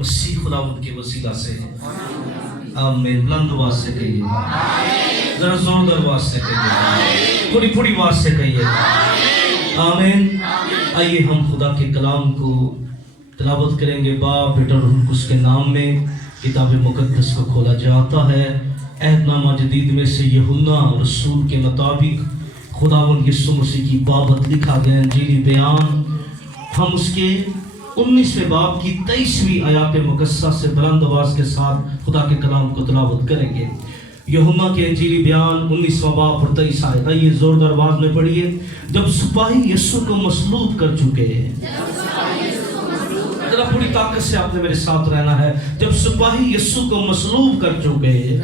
مسیح خداوند کے وسیلہ سے آمین. بلند آواز سے کہیے, ذرا زوردار آواز سے کہیے, پوری پوری آواز سے کہیے آمین. آئیے ہم خدا کے کلام کو تلاوت کریں گے. باپ بیٹا روح القدس کے نام میں کتاب مقدس کو کھولا جاتا ہے. عہد نامہ جدید میں سے یوحنا رسول کے مطابق خداوند یسوع مسیح کی بابت لکھا گیا انجیلی بیان. ہم اس کے 19ویں باب کی 23ویں آیات مقدسہ سے بلند آواز کے ساتھ خدا کے کلام کو تلاوت کریں گے. یوحنا کے انجیلی بیان 19واں باب اور 23 آیت. آئیے زوردار آواز میں پڑھیے. جب سپاہی یسوع کو مصلوب کر چکے, ذرا پوری طاقت سے آپ نے میرے ساتھ رہنا ہے. جب سپاہی یسوع کو مصلوب کر چکے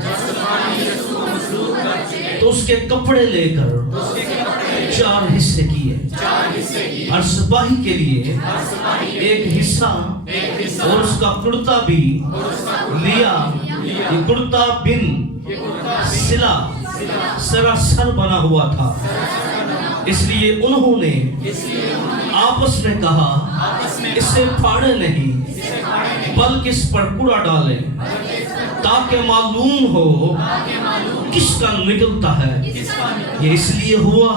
تو اس کے کپڑے لے کر 4 حصے کیے. ہر سپاہی کے لیے ایک حصہ اور اس کا کرتا بھی لیا. یہ کرتا بن سلا سراسر بنا ہوا تھا, اس لیے انہوں نے آپس میں کہا اسے پھاڑے نہیں بلکہ اس پر کوڑا ڈالیں تاکہ معلوم ہو کس کا نکلتا ہے. یہ اس لیے ہوا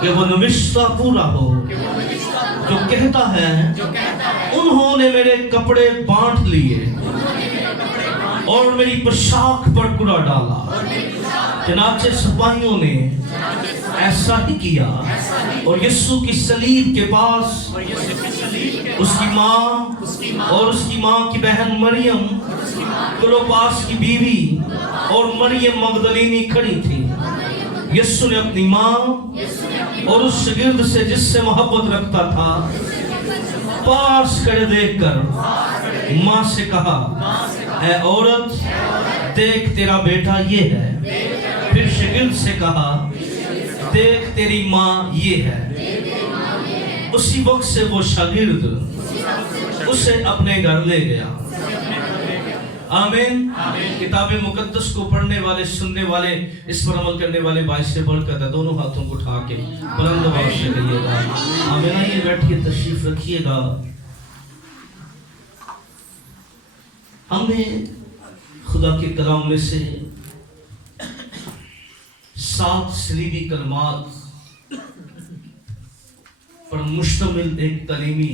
کہ وہ نوشتہ پورا ہو جو کہتا ہے انہوں نے میرے کپڑے بانٹ لیے اور میری پوشاک پر کوڑا ڈالا. چنانچہ سپاہیوں نے ایسا ہی کیا اور یسوع کی صلیب کے پاس اس کی ماں اور اس کی ماں کی بہن مریم, کلوپاس کی بیوی اور مریم مغدلینی کھڑی تھی. یسوع نے اپنی ماں اور اس شاگرد سے جس سے محبت رکھتا تھا پاس کھڑے دیکھ کر ماں سے کہا اے عورت دیکھ تیرا بیٹا یہ ہے. پھر شاگرد سے کہا دیکھ تیری ماں یہ ہے. اسی وقت سے وہ شاگرد اسے اپنے گھر لے گیا. آمین. کتاب مقدس کو پڑھنے والے, سننے والے, اس پر عمل کرنے والے باعث سے برکت ہے. دونوں ہاتھوں کو اٹھا کے بلند آواز سے کہیے گا آمین. آئیے بیٹھیے, تشریف رکھیے گا. ہم نے خدا کے کلام میں سے 7 صلیبی کلمات پر مشتمل ایک تعلیمی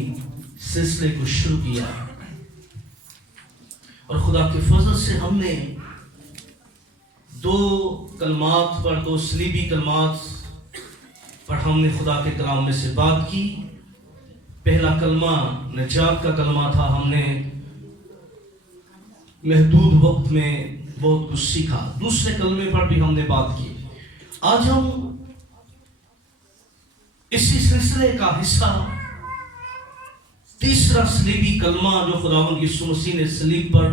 سلسلے کو شروع کیا, اور خدا کے فضل سے ہم نے 2 کلمات پر, 2 صلیبی کلمات پر ہم نے خدا کے کلام میں سے بات کی. پہلا کلمہ نجات کا کلمہ تھا. ہم نے محدود وقت میں بہت کچھ سیکھا. دوسرے کلمے پر بھی ہم نے بات کی. آج ہم اسی سلسلے کا حصہ تیسرا صلیبی کلمہ جو خداوند یسوع مسیح نے صلیب پر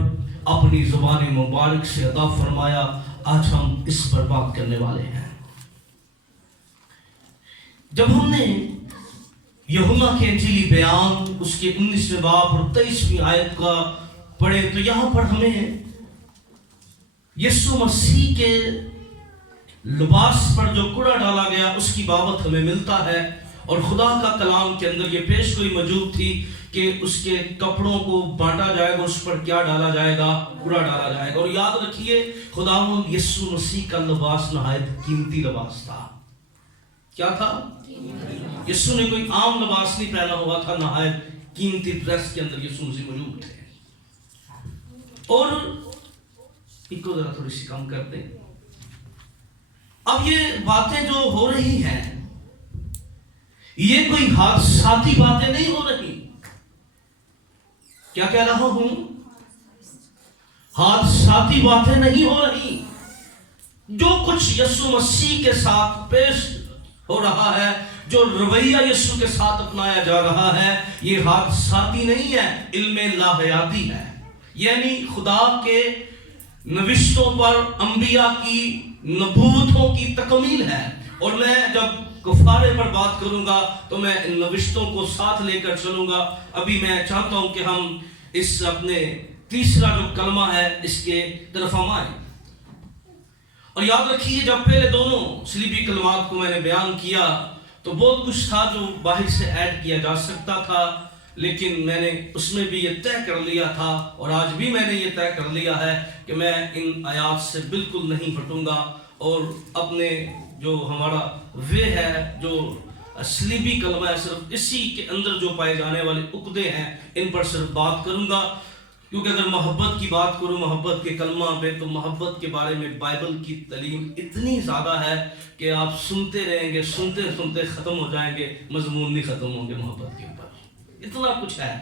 اپنی زبان مبارک سے عطا فرمایا, آج ہم اس پر بات کرنے والے ہیں. جب ہم نے یوحنا کے انجیلی بیان اس کے 19ویں باب اور 23ویں آیت کا پڑھے تو یہاں پر ہمیں یسوع مسیح کے لباس پر جو کوڑا ڈالا گیا اس کی بابت ہمیں ملتا ہے. اور خدا کا کلام کے اندر یہ پیش گوئی موجود تھی کہ اس کے کپڑوں کو بانٹا جائے گا, اس پر کیا ڈالا جائے گا, کوڑا ڈالا جائے گا. اور یاد رکھیے خداوند یسوع مسیح کا لباس نہایت قیمتی لباس تھا. کیا تھا؟ یسوع نے کوئی عام لباس نہیں پہنا ہوا تھا, نہایت قیمتی ڈریس کے اندر یسوع مسیح موجود تھے. اور ایک کو ذرا تھوڑی سی کم کر دیں. اب یہ باتیں جو ہو رہی ہیں یہ کوئی حادثاتی باتیں نہیں ہو رہی. کیا کہہ رہا ہوں؟ حادثاتی باتیں نہیں ہو رہی. جو کچھ یسوع مسیح کے ساتھ پیش ہو رہا ہے, جو رویہ یسوع کے ساتھ اپنایا جا رہا ہے, یہ حادثاتی نہیں ہے, علم لاحیاتی ہے. یعنی خدا کے نوشتوں پر انبیاء کی نبوتوں کی تکمیل ہے. اور میں جب کفارے پر بات کروں گا تو میں ان نوشتوں کو ساتھ لے کر چلوں گا. ابھی میں چاہتا ہوں کہ ہم اس اپنے تیسرا جو کلمہ ہے اس کے طرف ہم آئیں. اور یاد رکھیے جب پہلے دونوں صلیبی کلمات کو میں نے بیان کیا تو بہت کچھ تھا جو باہر سے ایڈ کیا جا سکتا تھا, لیکن میں نے اس میں بھی یہ طے کر لیا تھا اور آج بھی میں نے یہ طے کر لیا ہے کہ میں ان آیات سے بالکل نہیں ہٹوں گا اور اپنے جو ہمارا وے ہے، جو صلیبی کلمہ ہے، صرف اسی کے اندر جو پائے جانے والے عقدے ہیں ان پر صرف بات کروں گا، کیونکہ اگر محبت کی بات کروں، محبت کے کلمہ پہ، تو محبت کے بارے میں بائبل کی تعلیم اتنی زیادہ ہے کہ آپ سنتے رہیں گے، سنتے سنتے ختم ہو جائیں گے، مضمون نہیں ختم ہوں گے محبت کے اوپر، اتنا کچھ ہے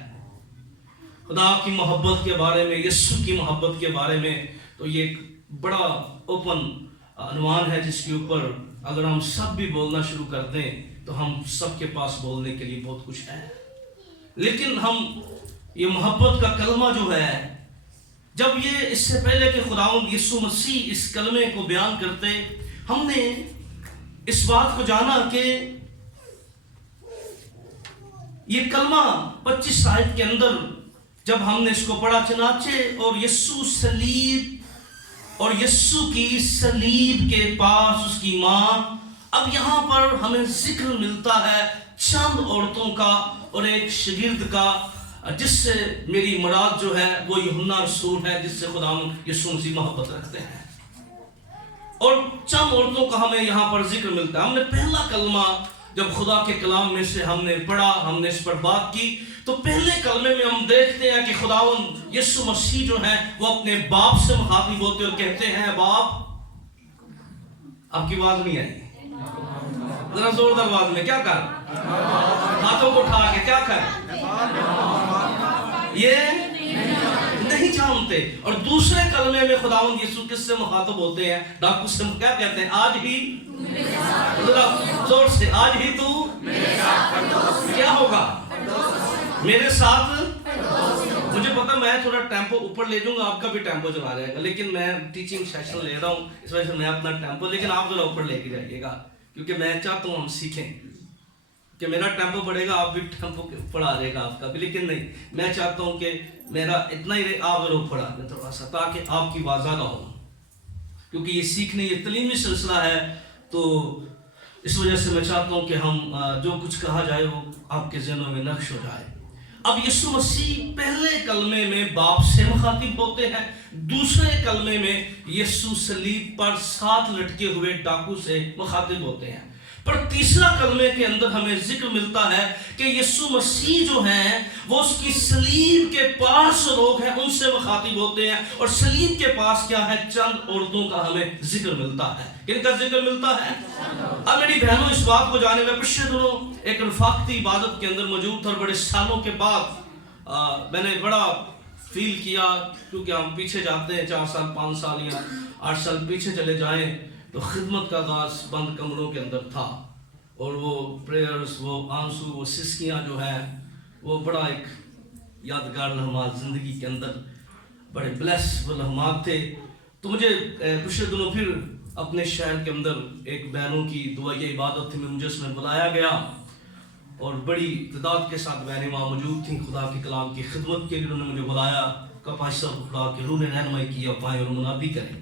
خدا کی محبت کے بارے میں، یسوع کی محبت کے بارے میں۔ تو یہ ایک بڑا اوپن عنوان ہے جس کے اوپر اگر ہم سب بھی بولنا شروع کر دیں تو ہم سب کے پاس بولنے کے لیے بہت کچھ ہے۔ لیکن ہم یہ محبت کا کلمہ جو ہے، جب یہ اس سے پہلے کہ خداوند یسوع مسیح اس کلمے کو بیان کرتے، ہم نے اس بات کو جانا کہ یہ کلمہ 25 آیت کے اندر جب ہم نے اس کو پڑھا، چنانچہ اور یسوع صلیب اور یسوع کی صلیب کے پاس اس کی ماں، اب یہاں پر ہمیں ذکر ملتا ہے چند عورتوں کا اور ایک شاگرد کا، جس سے میری مراد جو ہے وہ یوحنا رسول ہے، جس سے خداوند یسوع مسیح محبت رکھتے ہیں، اور چند عورتوں کا ہمیں یہاں پر ذکر ملتا ہے۔ ہم نے پہلا کلمہ جب خدا کے کلام میں سے ہم نے پڑھا، ہم نے اس پر بات کی، تو پہلے کلمے میں ہم دیکھتے ہیں کہ خداوند یسوع مسیح جو ہے وہ اپنے باپ سے مخاطب ہوتے اور کہتے ہیں، باپ، آپ کی آواز نہیں آئی، ذرا زوردار آواز میں کیا کر، ہاتھوں کو اٹھا کے کیا کر، یہ نہیں جانتے۔ اور دوسرے کلمے میں خداوند یسوع کس سے مخاطب ہوتے ہیں؟ ڈاکو سے کیا کہتے ہیں؟ آج ہی، ذرا زور سے، آج ہی تو کیا ہوگا میرے ساتھ۔ مجھے پتا میں تھوڑا ٹیمپو اوپر لے جاؤں گا، آپ کا بھی ٹیمپو چلا جائے گا، لیکن میں ٹیچنگ سیشن لے رہا ہوں، اس وجہ سے میں اپنا ٹیمپو، لیکن آپ ذرا اوپر لے کے جائیے گا، کیونکہ میں چاہتا ہوں ہم سیکھیں کہ میرا ٹیمپو بڑھے گا، آپ بھی ٹیمپو کے اوپر آ جائے گا آپ کا بھی، لیکن نہیں، میں چاہتا ہوں کہ میرا اتنا ہی رہے، آپ ذرا اوپر آ جائیں تھوڑا سا، تاکہ آپ کی آواز زیادہ ہو، کیونکہ یہ سیکھنے، یہ تعلیمی سلسلہ ہے، تو اس وجہ سے میں چاہتا ہوں کہ ہم جو کچھ کہا جائے وہ آپ کے ذہنوں میں نقش ہو جائے۔ اب یسوع مسیح پہلے کلمے میں باپ سے مخاطب ہوتے ہیں، دوسرے کلمے میں یسوع صلیب پر ساتھ لٹکے ہوئے ڈاکو سے مخاطب ہوتے ہیں، پر تیسرا کلمے کے اندر ہمیں ذکر ملتا ہے کہ یسوع مسیح جو ہیں وہ اس کی صلیب کے پاس لوگ ہیں، ان سے مخاطب ہوتے ہیں، اور صلیب کے پاس کیا ہے؟ چند عورتوں کا ہمیں ذکر ملتا ہے۔ کن کا ذکر ملتا ہے؟ اب میری بہنوں، اس بات کو جانے میں پچھلے دنوں ایک رفاقتی عبادت کے اندر موجود تھا، اور بڑے سالوں کے بعد میں نے بڑا فیل کیا، کیونکہ ہم پیچھے جاتے ہیں 4 سال 5 سال یا 8 سال پیچھے چلے جائیں، تو خدمت کا آغاز بند کمروں کے اندر تھا، اور وہ پریئرز، وہ آنسو، وہ سسکیاں جو ہے، وہ بڑا ایک یادگار لمحات زندگی کے اندر، بڑے بلیس وہ لمحات تھے۔ تو مجھے پچھلے دنوں پھر اپنے شہر کے اندر ایک بہنوں کی دعائیہ عبادت تھی، مجھے اس میں بلایا گیا، اور بڑی تعداد کے ساتھ بہنیں وہاں موجود تھیں خدا کے کلام کی خدمت کے لیے۔ انہوں نے مجھے بلایا، کہا پاش صاحب خدا کے روح نے رہنمائی کی، آپ آئیں اور منادی کریں۔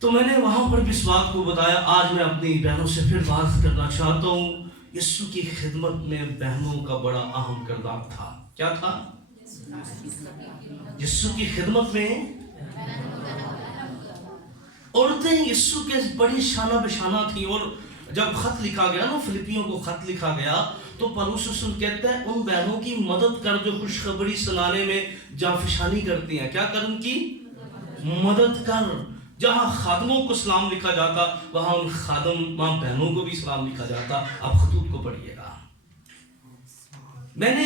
تو میں نے وہاں پر بھی اس بات کو بتایا۔ آج میں اپنی بہنوں سے پھر بات کرنا چاہتا ہوں، یسوع کی خدمت میں بہنوں کا بڑا اہم کردار تھا۔ کیا تھا؟ یسوع کی خدمت میں عورتیں یسوع کے بڑی شانہ بشانہ تھیں، اور جب خط لکھا گیا نا، فلپیوں کو خط لکھا گیا، تو پولس رسول کہتا ہے ان بہنوں کی مدد کر جو خوشخبری سنانے میں جانفشانی کرتی ہیں۔ کیا کر؟ ان کی مدد کر۔ جہاں خادموں کو سلام لکھا جاتا، وہاں ان خادم ماں بہنوں کو بھی سلام لکھا جاتا۔ آپ خطوط کو پڑھیے گا۔ میں نے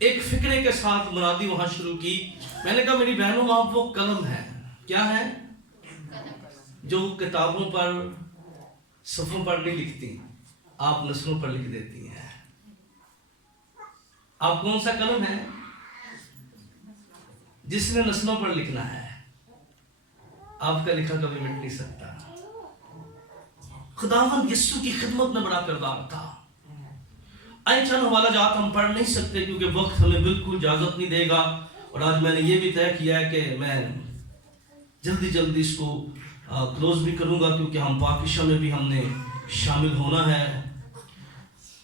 ایک فکرے کے ساتھ منادی وہاں شروع کی۔ میں نے کہا میری بہنوں، آپ وہ قلم ہیں، کیا ہے؟ جو کتابوں پر، صفوں پر نہیں لکھتی، آپ نسلوں پر لکھ دیتی ہیں۔ آپ کون سا قلم ہے؟ جس نے نسلوں پر لکھنا ہے، آپ کا لکھا کبھی مٹ نہیں سکتا۔ خداوند یسوع کی خدمت میں بڑا کردار تھا۔ چند حوالہ جات ہم پڑھ نہیں سکتے کیونکہ وقت ہمیں بالکل اجازت نہیں دے گا، اور آج میں نے یہ بھی طے کیا ہے کہ میں جلدی اس کو کلوز بھی کروں گا، کیونکہ ہم پاکشاہ میں بھی ہم نے شامل ہونا ہے۔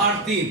8:3,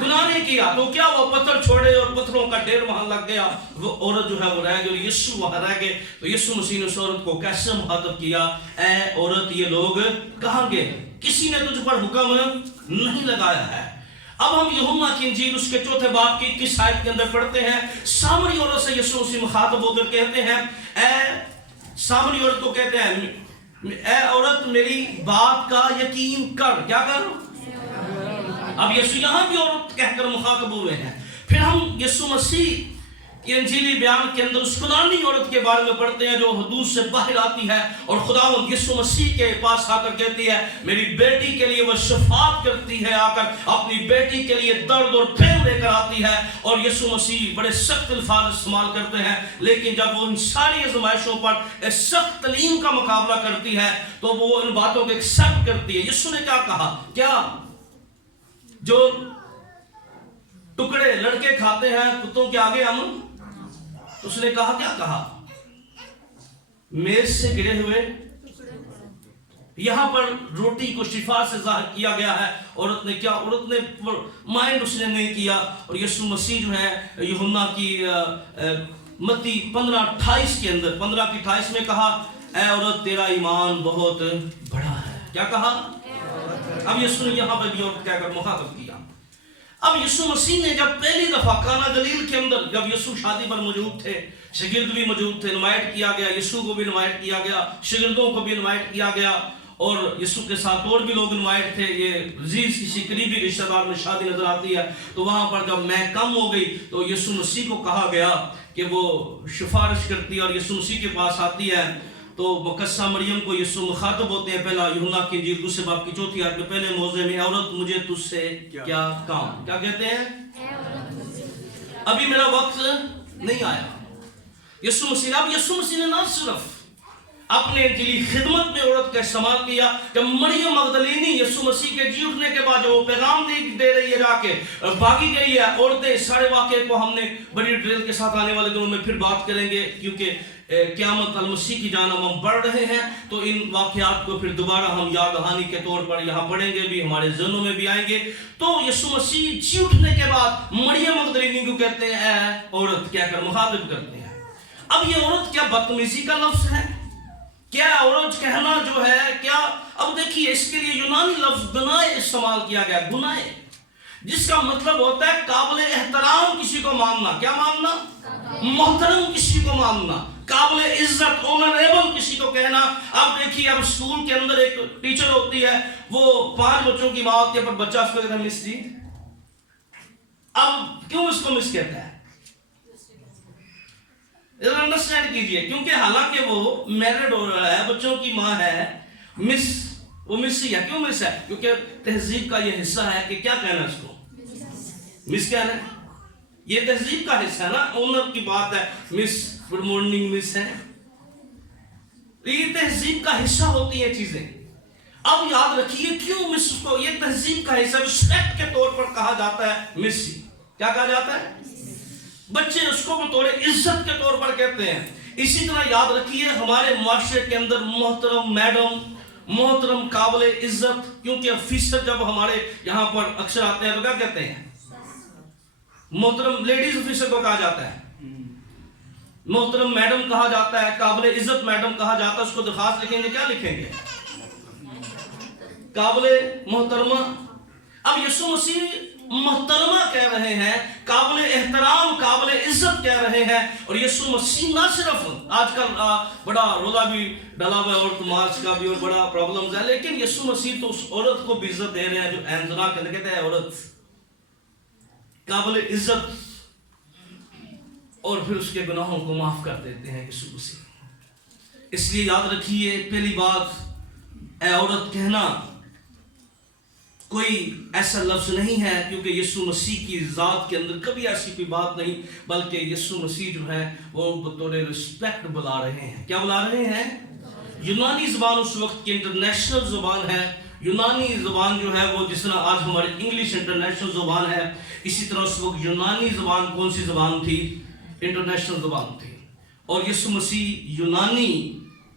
گناہ نہیں کیا، تو کیا وہ پتھر چھوڑے اور پتھروں کا ڈھیر وہاں لگ گیا، وہ عورت جو ہے وہ رہ گئی اور یسوع وہاں رہ گئے؟ تو یسوع مسیح نے اس عورت کو کیسے مخاطب کیا؟ اے عورت یہ لوگ کہاں گئے؟ کسی نے تجھ پر حکم نہیں لگایا ہے۔ اب ہم یوحنا کی انجیل اس کے 4 باب کی 21 آیت کے اندر پڑھتے ہیں، سامری عورت سے یسوع مسیح مخاطب ہو کر کہتے ہیں، اے سامری عورت کو کہتے ہیں، اے عورت میری بات کا یقین کر۔ کیا کر؟ اب یسوع یہاں بھی عورت کہہ کر مخاطب ہوئے ہیں۔ پھر ہم یسوع مسیح کی انجیلی بیان کے اندر اس خداوندی عورت کے بارے میں پڑھتے ہیں جو حدود سے باہر آتی ہے اور خداوند یسوع مسیح کے پاس آ کر کہتی ہے میری بیٹی کے لیے وہ شفاعت کرتی ہے، آ کر اپنی بیٹی کے لیے درد اور پین لے کر آتی ہے، اور یسوع مسیح بڑے سخت الفاظ استعمال کرتے ہیں، لیکن جب وہ ان ساری آزمائشوں پر سخت تعلیم کا مقابلہ کرتی ہے تو وہ ان باتوں کو ایکسپٹ کرتی ہے۔ یسوع نے کیا کہا؟ کیا جو ٹکڑے لڑکے کھاتے ہیں کتوں کے آگے امن؟ تو اس نے کہا، کیا کہا؟ میز سے گرے ہوئے۔ یہاں پر روٹی کو شفا سے ظاہر کیا گیا ہے۔ عورت نے کیا؟ عورت نے مائنڈ اس نے نہیں کیا، اور یسوع مسیح جو ہے یوحنا کی متی 15:28 کے اندر 15:28 میں کہا، اے عورت تیرا ایمان بہت بڑا ہے۔ کیا کہا؟ اب یسوع نے یہاں پہ بھی عورت کہہ کر مخاطب کیا۔ اب یسوع مسیح نے جب پہلی دفعہ کانا گلیل کے اندر، جب یسوع شادی پر موجود تھے، شاگرد بھی موجود تھے، انوائٹ کیا گیا، یسوع کو بھی انوائٹ کیا گیا، شاگردوں کو بھی انوائٹ کیا گیا، اور یسوع کے ساتھ اور بھی لوگ انوائٹ تھے۔ یہ عزیز کسی قریبی رشتہ دار میں شادی نظر آتی ہے، تو وہاں پر جب میں کم ہو گئی تو یسوع مسیح کو کہا گیا کہ وہ سفارش کرتی ہے اور یسوع مسیح کے پاس آتی ہے، تو مقدسہ مریم کو یسوع مخاطب ہوتے ہیں۔ پہلا یوحنا کی انجیل 2 باب کی 4 آیت میں پہلے موضع میں، عورت مجھے تجھ سے کیا کام؟ کیا کہتے ہیں؟ ابھی میرا وقت نہیں آیا۔ یسوع مسیح، اب یسوع مسیح نے نہ صرف اپنے انجیلی خدمت میں عورت کا استعمال کیا، جب مریم مغدلینی یسوع مسیح کے جی اٹھنے کے بعد جو وہ پیغام دے رہی ہے، جا کے بھاگی گئی ہے عورتیں، سارے واقعے کو ہم نے بڑی ڈیٹیل کے ساتھ آنے والے دنوں میں پھر بات کریں گے، کیونکہ قیامت المسیح کی جانب ہم بڑھ رہے ہیں، تو ان واقعات کو پھر دوبارہ ہم یاد دہانی کے طور پر یہاں پڑھیں گے بھی، ہمارے ذہنوں میں بھی آئیں گے۔ تو یسوع مسیح جی اٹھنے کے بعد مریم مغدلینی کو کہتے ہیں اے عورت، کہہ کر مخاطب کرتے ہیں۔ اب یہ عورت کیا بدتمیزی کا لفظ ہے؟ کیا عورت کہنا جو ہے کیا؟ اب دیکھیے اس کے لیے یونانی لفظ گنائے استعمال کیا گیا، گنائے، جس کا مطلب ہوتا ہے قابل احترام کسی کو ماننا۔ کیا ماننا؟ محترم کسی کو ماننا، قابل عزت، آنریبل کسی کو کہنا۔ اب دیکھیے اب اسکول کے اندر ایک ٹیچر ہوتی ہے، وہ 5 بچوں کی ماں ہوتی ہے، پر بچہ اس کو کہتا ہے مس جی۔ اب کیوں اس کو مس کہتا ہے؟ انڈرسٹینڈ کیجئے، کیونکہ حالانکہ وہ میرڈ ہو رہا ہے، بچوں کی ماں ہے، مس، وہ مس ہی ہے۔ کیوں مس ہے؟ کیونکہ تہذیب کا یہ حصہ ہے کہ کیا کہنا اس کو؟ مس کہنا ہے، یہ تہذیب کا حصہ ہے نا، اونر کی بات ہے، مس، گڈ مارننگ مس ہے، یہ تہذیب کا حصہ ہوتی ہیں چیزیں۔ اب یاد رکھیے کیوں مس کو، یہ تہذیب کا حصہ، رسپیکٹ کے طور پر کہا جاتا ہے مس ہی۔ کیا کہا جاتا ہے؟ بچے اس کو بطور عزت کے طور پر کہتے ہیں۔ اسی طرح یاد رکھیے ہمارے معاشرے کے اندر محترم میڈم، محترم قابل عزت، کیونکہ آفیسر جب ہمارے یہاں پر اکثر آتے ہیں تو کیا کہتے ہیں؟ محترم لیڈیز آفیسر کو کہا جاتا ہے، محترم میڈم کہا جاتا ہے، قابل عزت میڈم کہا جاتا ہے۔ اس کو درخواست لکھیں گے، کیا لکھیں گے؟ قابل محترمہ۔ اب یسوع مسیح محترمہ کہہ رہے ہیں، قابل احترام، قابل عزت کہہ رہے ہیں، اور یسوع مسیح نہ صرف آج کل بڑا رولا بھی ڈلا ہوا ہے اور مارچ کا بھی اور بڑا پرابلمز ہے، لیکن یسوع مسیح تو اس عورت کو بھی عزت دے رہے ہیں جو اینزنا کہتے ہیں عورت، قابل عزت، اور پھر اس کے گناہوں کو معاف کر دیتے ہیں یسوع مسیح۔ اس لیے یاد رکھیے پہلی بات، اے عورت کہنا کوئی ایسا لفظ نہیں ہے، کیونکہ یسوع مسیح کی ذات کے اندر کبھی ایسی کوئی بات نہیں، بلکہ یسوع مسیح جو ہے وہ بطور رسپیکٹ بلا رہے ہیں۔ کیا بلا رہے ہیں؟ یونانی زبان اس وقت کی انٹرنیشنل زبان ہے۔ یونانی زبان جو ہے وہ جس طرح آج ہماری انگلش انٹرنیشنل زبان ہے، اسی طرح اس وقت یونانی زبان کون سی زبان تھی؟ انٹرنیشنل زبان تھی۔ اور یسوع مسیح یونانی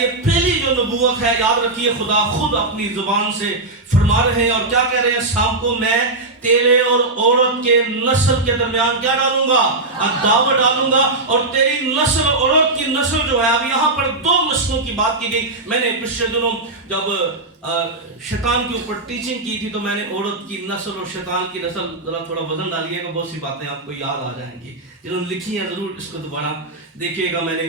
یہ پہلی جو نبوت ہے، یاد رکھیے خدا خود اپنی زبان سے فرما رہے ہیں، اور کیا کہہ رہے ہیں؟ شام کو میں تیرے اور عورت کے نسل کے درمیان کیا ڈالوں گا؟ عداوت ڈالوں گا، اور تیری نسل اور عورت کی نسل جو ہے، اب یہاں پر دو نسلوں کی بات کی گئی۔ میں نے پچھلے دنوں جب شیطان کے اوپر ٹیچنگ کی تھی تو میں نے عورت کی نسل اور شیطان کی نسل، ذرا تھوڑا وزن ڈالیے گا، بہت سی باتیں آپ کو یاد آ جائیں گی، جنہوں نے لکھی ہیں ضرور اس کو دوبارہ دیکھیے گا۔ میں نے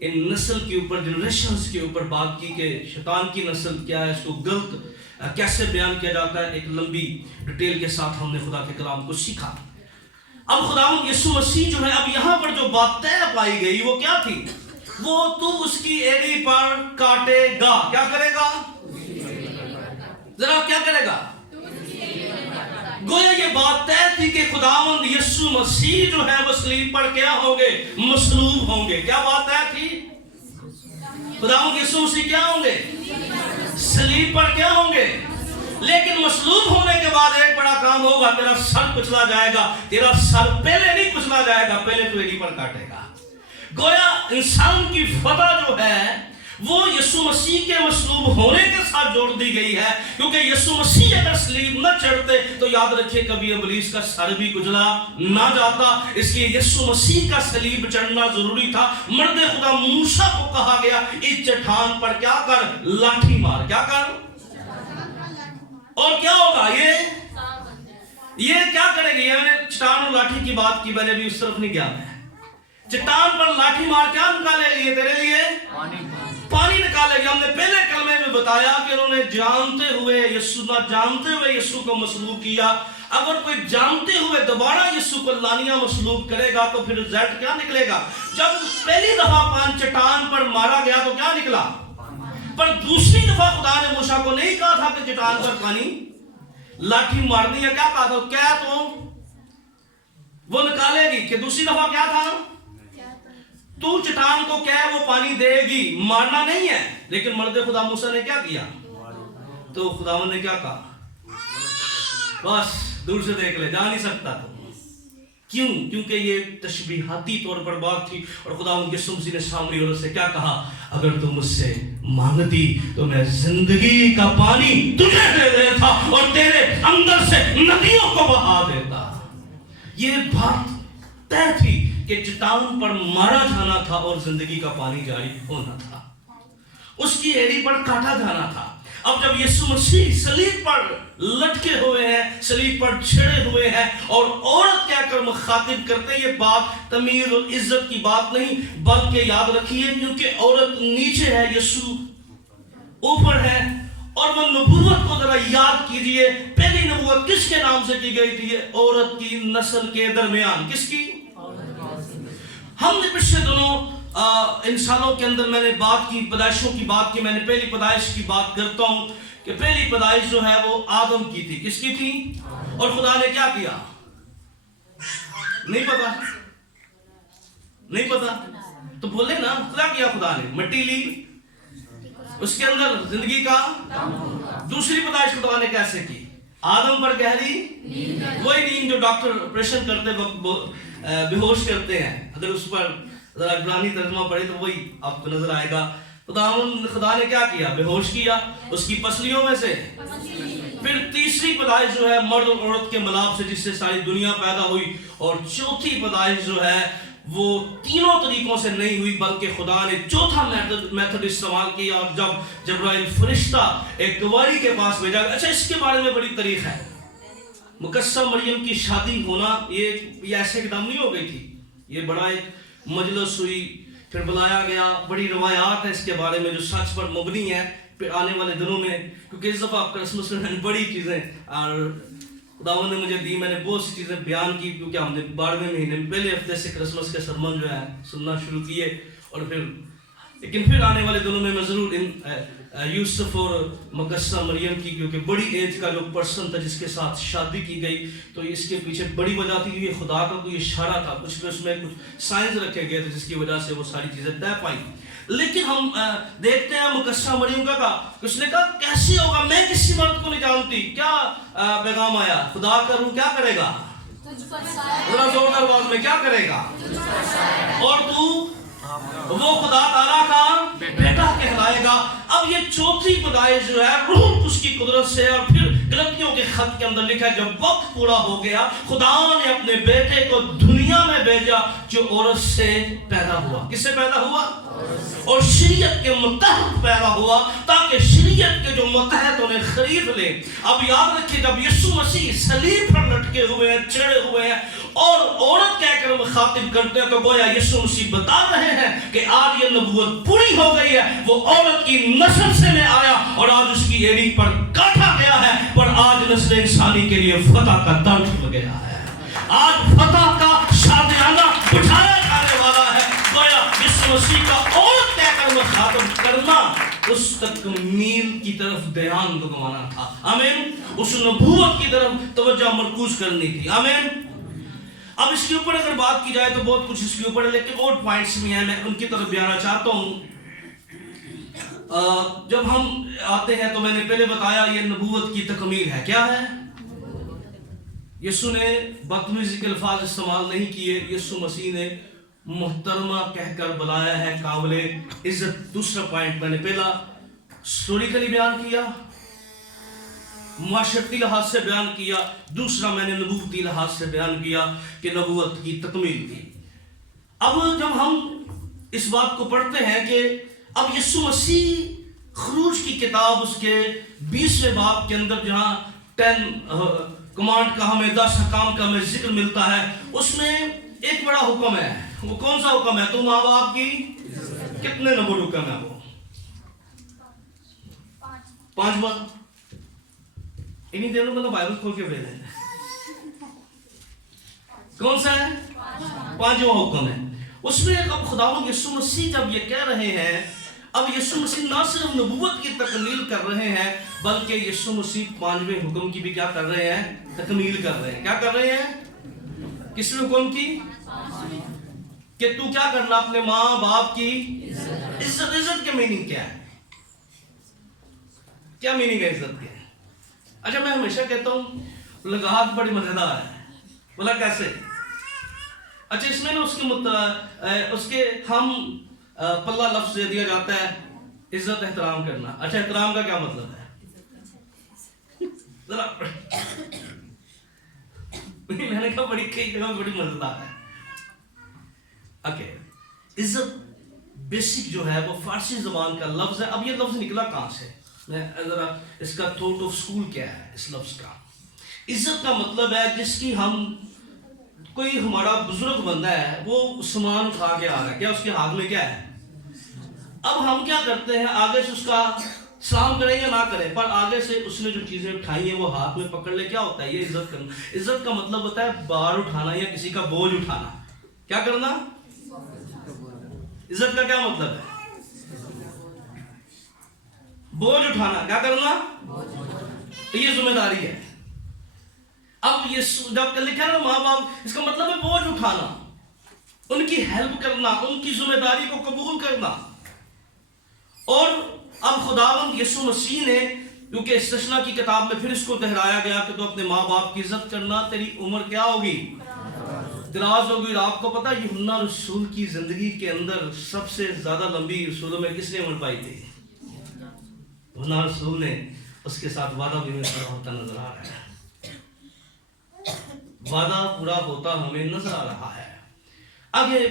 ان نسل کے اوپر، جنریشنز کے اوپر بات کی کہ شیطان کی نسل کیا ہے، اس کو غلط کیسے بیان کیا جاتا ہے، ایک لمبی ڈیٹیل کے ساتھ ہم نے خدا کے کلام کو سیکھا۔ اب خداوند یسوع مسیح جو ہے، اب یہاں پر جو بات طے پائی گئی وہ کیا تھی؟ وہ تو اس کی ایڑی پر کاٹے گا۔ کیا کرے گا؟ ذرا کیا کرے گا؟ گویا یہ بات طے تھی کہ خداوند یسوع مسیح جو ہے وہ صلیب پر کیا ہوں گے؟ مصلوب ہوں گے۔ کیا بات طے تھی؟ خداوند یسوع مسیح کیا ہوں گے؟ صلیب پر کیا ہوں گے؟ لیکن مصلوب ہونے کے بعد ایک بڑا کام ہوگا، تیرا سر کچلا جائے گا۔ تیرا سر پہلے نہیں کچلا جائے گا، پہلے تو ایڑی پر کاٹے گا۔ گویا انسان کی فتح جو ہے وہ یسوع مسیح کے مصلوب ہونے کے ساتھ جوڑ دی گئی ہے، کیونکہ یسوع مسیح اگر صلیب نہ چڑھتے تو یاد رکھیے کبھی ابلیس کا سر بھی کچلا نہ جاتا۔ اس لیے یسوع مسیح کا صلیب چڑھنا ضروری تھا۔ مرد خدا موسیٰ کو کہا گیا اس چٹان پر کیا کر؟ لاٹھی مار۔ کیا کر؟ اور کیا ہوگا؟ یہ کیا کرے گی؟ میں نے چٹان اور لاٹھی کی بات کی، میں نے بھی اس طرف نہیں گیا۔ میں چٹان پر لاٹھی مار کیا نکالے گی تیرے لیے؟ پانی نکالے گی۔ ہم نے پہلے کلمے میں بتایا کہ انہوں نے جانتے ہوئے یسوع کو مصلوب کیا۔ اگر کوئی جانتے ہوئے دوبارہ یسوع کو لانیہ مصلوب کرے گا تو پھر رزلٹ کیا نکلے گا؟ جب پہلی دفعہ چٹان پر مارا گیا تو کیا نکلا؟ پر دوسری دفعہ خدا نے موسیٰ کو نہیں کہا تھا کہ چٹان پر پانی لاٹھی مارنی ہے، کیا کہا تھا؟ کیا تو وہ نکالے گی کہ دوسری دفعہ کیا تھا؟ تو چٹان کو کیا ہے وہ پانی دے گی، مارنا نہیں ہے۔ لیکن مرد خدا موسیٰ نے کیا کیا؟ تو خداوند نے کیا کہا؟ بس دور سے دیکھ لے، جا نہیں سکتا تو۔ کیوں؟ کیونکہ یہ تشبیہاتی طور پر بات تھی، اور خداوند یسوع مسیح نے سامری عورت سے کیا کہا؟ اگر تم مجھ سے مانگتی تو میں زندگی کا پانی تجھے دے دیتا اور تیرے اندر سے ندیوں کو بہا دیتا۔ یہ بات طے تھی کہ چٹان پر مارا جانا تھا اور زندگی کا پانی جاری ہونا تھا، اس کی ایڑی پر کاٹا جانا تھا۔ اب جب یسوع مسیح صلیب پر لٹکے ہوئے ہیں، صلیب پر چھڑے ہوئے ہیں، اور عورت کہہ کر مخاطب کرتے ہیں، یہ بات تمیز اور عزت کی بات نہیں، بلکہ یاد رکھیے کیونکہ عورت نیچے ہے، یسوع اوپر ہے۔ اور وہ نبوت کو ذرا یاد کیجئے، پہلی نبوت کس کے نام سے کی گئی تھی؟ عورت کی نسل کے درمیان۔ کس کی؟ ہم نے پچھلے دنوں انسانوں کے اندر میں نے بات کی، پیدائشوں کی بات کی۔ میں نے پہلی پیدائش کی بات کرتا ہوں کہ پہلی پیدائش جو ہے وہ آدم کی تھی۔ کس کی تھی؟ اور خدا نے کیا کیا؟ نہیں پتا؟ نہیں پتا تو بولے نا، کیا کیا خدا نے؟ مٹی لی، اس کے اندر زندگی کا۔ دوسری پیدائش خدا نے کیسے کی؟ آدم پر گہری وہی نیند جو ڈاکٹر آپریشن کرتے وقت بے ہوش کرتے ہیں، اگر اس پر ذرا عبرانی ترجمہ پڑھے تو وہی آپ کو نظر آئے گا۔ خدا نے کیا کیا؟ بے ہوش کیا اس کی پسلیوں میں سے۔ پھر تیسری پیدائش جو ہے مرد اور عورت کے ملاپ سے، جس سے ساری دنیا پیدا ہوئی۔ اور چوتھی پیدائش جو ہے وہ تینوں طریقوں سے نہیں ہوئی، بلکہ خدا نے چوتھا میتھڈ استعمال کیا، اور جب جبرائیل فرشتہ ایک گواری کے پاس بھیجا۔ اچھا، اس کے بارے میں بڑی تاریخ ہے۔ مقدسہ مریم کی شادی ہونا یہ ایسے ایک دم نہیں ہو گئی تھی، یہ بڑا ایک مجلس ہوئی، پھر بلایا گیا، بڑی روایات ہیں اس کے بارے میں جو سچ پر مبنی ہے۔ پھر آنے والے دنوں میں، کیونکہ اس دفعہ کرسمس میں بڑی چیزیں اور خداوند نے مجھے دی، میں نے بہت سی چیزیں بیان کی، کیونکہ ہم نے 12ویں مہینے میں پہلے ہفتے سے کرسمس کے سرمن جو ہے سننا شروع کیے، اور لیکن پھر آنے والے دنوں میں ضرور ان یوسف اور مقدسہ مریم کی، کیونکہ بڑی ایج کا جو پرسن تھا جس کے ساتھ شادی کی گئی، تو اس کے پیچھے بڑی وجہ تھی، یہ خدا کا کوئی اشارہ تھا، کچھ بھی اس میں کچھ سائنس رکھے گئے تھے جس کی وجہ سے وہ ساری چیزیں طے پائیں۔ لیکن ہم دیکھتے ہیں مقدسہ مریم کا کہا، اس نے کہا کیسے ہوگا، میں کسی مرد کو نہیں جانتی۔ کیا پیغام آیا؟ خدا کا روح کیا کرے گا؟ ذرا زوردار آواز میں کیا کرے گا؟ اور تو وہ خدا تعالیٰ کا بیٹا کہلائے گا. اب یہ چوتھی پیدائش جو ہے روح اس کی قدرت سے. اور پھر غلطیوں کے خط کے اندر لکھا ہے جب وقت پورا ہو گیا خدا نے اپنے بیٹے کو دنیا میں بھیجا جو عورت سے پیدا ہوا. کس سے پیدا ہوا؟ اور شریعت کے متحد پیدا ہوا تاکہ شریعت کے جو متحد انہیں خرید لے. اب یاد رکھیے جب یسوع مسیح صلیب پر لٹکے ہوئے ہیں چڑھے ہوئے ہیں اور عورت کہہ کر مخاطب کرتے ہیں تو گویا یسوع مسیح بتا رہے ہیں کہ آج یہ نبوت پوری ہو گئی ہے. وہ عورت کی نسل سے میں آیا اور آج اس کی ایڑی پر کاٹا گیا ہے پر آج نسل انسانی کے لیے فتح کا درد ہو گیا ہے. آج فتح کا شادیانہ بٹھایا جانے والا ہے. گویا یسوع مسیح کا عورت کہہ کر مخاطب کرنا اس تکمیل کی طرف دھیان لگوانا تھا. آمین. اس نبوت کی طرف توجہ مرکوز کرنی تھی. آمین. اب اس کے اوپر اگر بات کی جائے تو بہت کچھ اس کے اوپر ہے لیکن اور پوائنٹس بھی ہیں میں ان کی طرف بھی آنا چاہتا ہوں. جب ہم آتے ہیں تو میں نے پہلے بتایا یہ نبوت کی تکمیل ہے. کیا ہے؟ یسوع نے بدتمیزی کے الفاظ استعمال نہیں کیے. یسوع مسیح نے محترمہ کہہ کر بلایا ہے قابل عزت. دوسرا پوائنٹ میں نے پہلا ہسٹوریکلی بیان کیا معاشرتی لحاظ سے بیان کیا. دوسرا میں نے نبوتی لحاظ سے بیان کیا کہ نبوت کی تکمیل تھی. اب جب ہم اس بات کو پڑھتے ہیں کہ اب یسوع مسیح خروج کی کتاب اس کے 20ویں باب کے اندر جہاں 10 کمانڈ کا ہمیں 10 حکام کا ہمیں ذکر ملتا ہے اس میں ایک بڑا حکم ہے. وہ کون سا حکم ہے؟ تو ماں باپ کی کتنے نمبر حکم ہے؟ وہ 5واں. انہی دنوں میں تو بائبل کھول کے بھیج دیں. کون سا ہے؟ 5واں حکم ہے. اس میں اب خداوند یسوع مسیح جب یہ کہہ رہے ہیں اب یسوع مسیح نہ صرف نبوت کی تکمیل کر رہے ہیں بلکہ یسوع مسیح 5ویں حکم کی بھی کیا کر رہے ہیں؟ تکمیل کر رہے ہیں. کیا کر رہے ہیں؟ کس حکم کی؟ کہ تو کیا کرنا اپنے ماں باپ کی عزت. عزت کے میننگ کیا ہے؟ کیا میننگ ہے عزت کے؟ اچھا میں ہمیشہ کہتا ہوں لغات بڑی مزیدار ہے. بولا کیسے؟ اچھا اس میں نا اس کے ہم پلہ لفظ دے دیا جاتا ہے عزت احترام کرنا. اچھا احترام کا کیا مطلب ہے؟ ذرا میں نے کہا بڑی کئی جگہ بڑی مزیدار ہے. اوکے عزت بیسک جو ہے وہ فارسی زبان کا لفظ ہے. اب یہ لفظ نکلا کہاں سے؟ میں ذرا اس کا تھوٹ آف اسکول کیا ہے اس لفظ کا؟ عزت کا مطلب ہے جس کی ہم کوئی ہمارا بزرگ بندہ ہے وہ سامان اٹھا کے آ رہا ہے. کیا اس کے ہاتھ میں کیا ہے؟ اب ہم کیا کرتے ہیں آگے سے اس کا سلام کریں یا نہ کریں پر آگے سے اس نے جو چیزیں اٹھائی ہیں وہ ہاتھ میں پکڑ لے. کیا ہوتا ہے یہ عزت کرنا؟ عزت کا مطلب ہوتا ہے بار اٹھانا یا کسی کا بوجھ اٹھانا. کیا کرنا؟ عزت کا کیا مطلب ہے؟ بوجھ اٹھانا. کیا کرنا؟ یہ ذمہ داری ہے. اب یہ جب لکھا نا ماں باپ اس کا مطلب ہے بوجھ اٹھانا ان کی ہیلپ کرنا ان کی ذمہ داری کو قبول کرنا. اور اب خداوند یسوع مسیح نے کیونکہ استثنا کی کتاب میں پھر اس کو دہرایا گیا کہ تو اپنے ماں باپ کی عزت کرنا تیری عمر کیا ہوگی؟ دراز ہوگی. آپ کو پتا یوحنا رسول کی زندگی کے اندر سب سے زیادہ لمبی رسولوں میں کس نے عمر پائی تھی؟ یوحنا رسول نے. اس کے ساتھ وعدہ بھی ہمیں پورا ہوتا نظر آ رہا ہے. وعدہ پورا ہوتا ہمیں نظر آ رہا ہے. آگے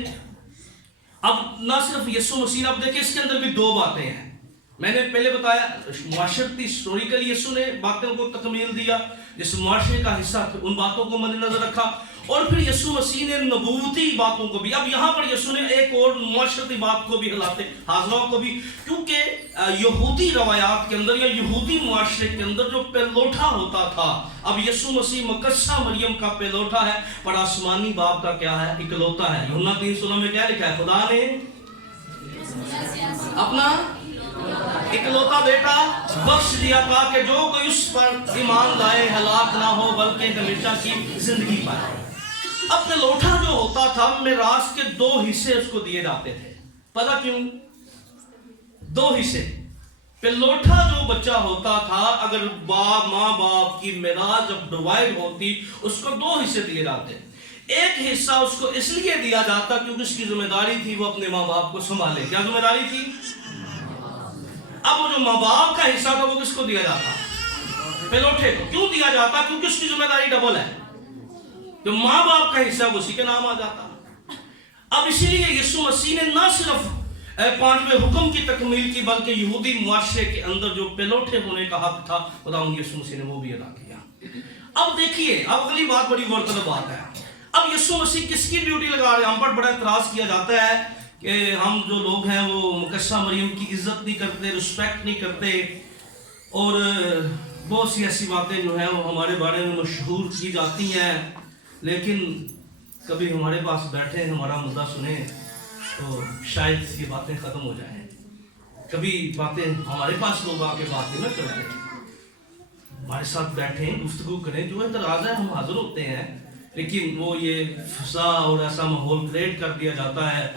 اب نہ صرف یسوع مسیح. اب دیکھیں اس کے اندر بھی 2 باتیں ہیں. میں نے پہلے بتایا معاشرتی ہسٹوریکلی یسوع نے باتوں کو تکمیل دیا جس معاشرے کا حصہ تھے ان باتوں کو مد نظر رکھا. اور پھر یسوع مسیح نے نبوتی باتوں کو بھی. اب یہاں پر یسوع نے ایک اور معاشرتی بات کو بھی حاضروں کو بھی کیونکہ یہودی روایات کے اندر یا یہودی معاشرے کے اندر جو پیلوٹا ہوتا تھا. اب یسوع مسیح مقدسہ مریم کا پیلوٹا ہے پر آسمانی باپ کا کیا ہے؟ اکلوتا ہے. یوحنا 3:16 میں کیا لکھا ہے؟ خدا نے اپنا اکلوتا بیٹا بخش دیا تھا کہ جو کوئی اس پر ایمان لائے ہلاک نہ ہو بلکہ ہمیشہ کی زندگی پائے. اب پیلوٹا جو ہوتا تھا میراث کے 2 حصے اس کو دیے جاتے تھے. پتہ کیوں 2 حصے؟ پلوٹھا جو بچہ ہوتا تھا، اگر ماں باپ کی میراث جب ڈیوائڈ ہوتی اس کو 2 حصے دیے جاتے. ایک حصہ اس کو اس لیے دیا جاتا کیونکہ اس کی ذمہ داری تھی وہ اپنے ماں باپ کو سنبھالے. کیا ذمہ داری تھی؟ اب وہ جو ماں باپ کا حصہ تھا وہ کس کو دیا جاتا؟ پلوٹھے کو. کیوں دیا جاتا؟ کیونکہ اس کی ذمہ داری ڈبل ہے. جو ماں باپ کا حصہ وہ اسی کے نام آ جاتا. اب اسی لیے یسوع مسیح نے نہ صرف 5ویں حکم کی تکمیل کی بلکہ یہودی معاشرے کے اندر جو پلوٹھے ہونے کا حق تھا خداوند یسوع مسیح نے وہ بھی ادا کیا. اب دیکھیے، اب اگلی بات بڑی غور طلب بات ہے. اب یسوع مسیح کس کی ڈیوٹی لگا رہے ہیں؟ ہم پر بڑا اعتراض کیا جاتا ہے کہ ہم جو لوگ ہیں وہ مقدسہ مریم کی عزت نہیں کرتے، رسپیکٹ نہیں کرتے، اور بہت سی ایسی باتیں جو ہیں وہ ہمارے بارے میں مشہور کی جاتی ہیں، لیکن کبھی ہمارے پاس بیٹھیں ہمارا مدعا سنیں تو شاید یہ باتیں ختم ہو جائیں. کبھی باتیں ہمارے پاس لوگ آ کے باتیں نہ کرتے، ہمارے ساتھ بیٹھیں گفتگو کریں. جو اعتراض ہے ہم حاضر ہوتے ہیں، لیکن وہ یہ فضا اور ایسا ماحول کریٹ کر دیا جاتا ہے.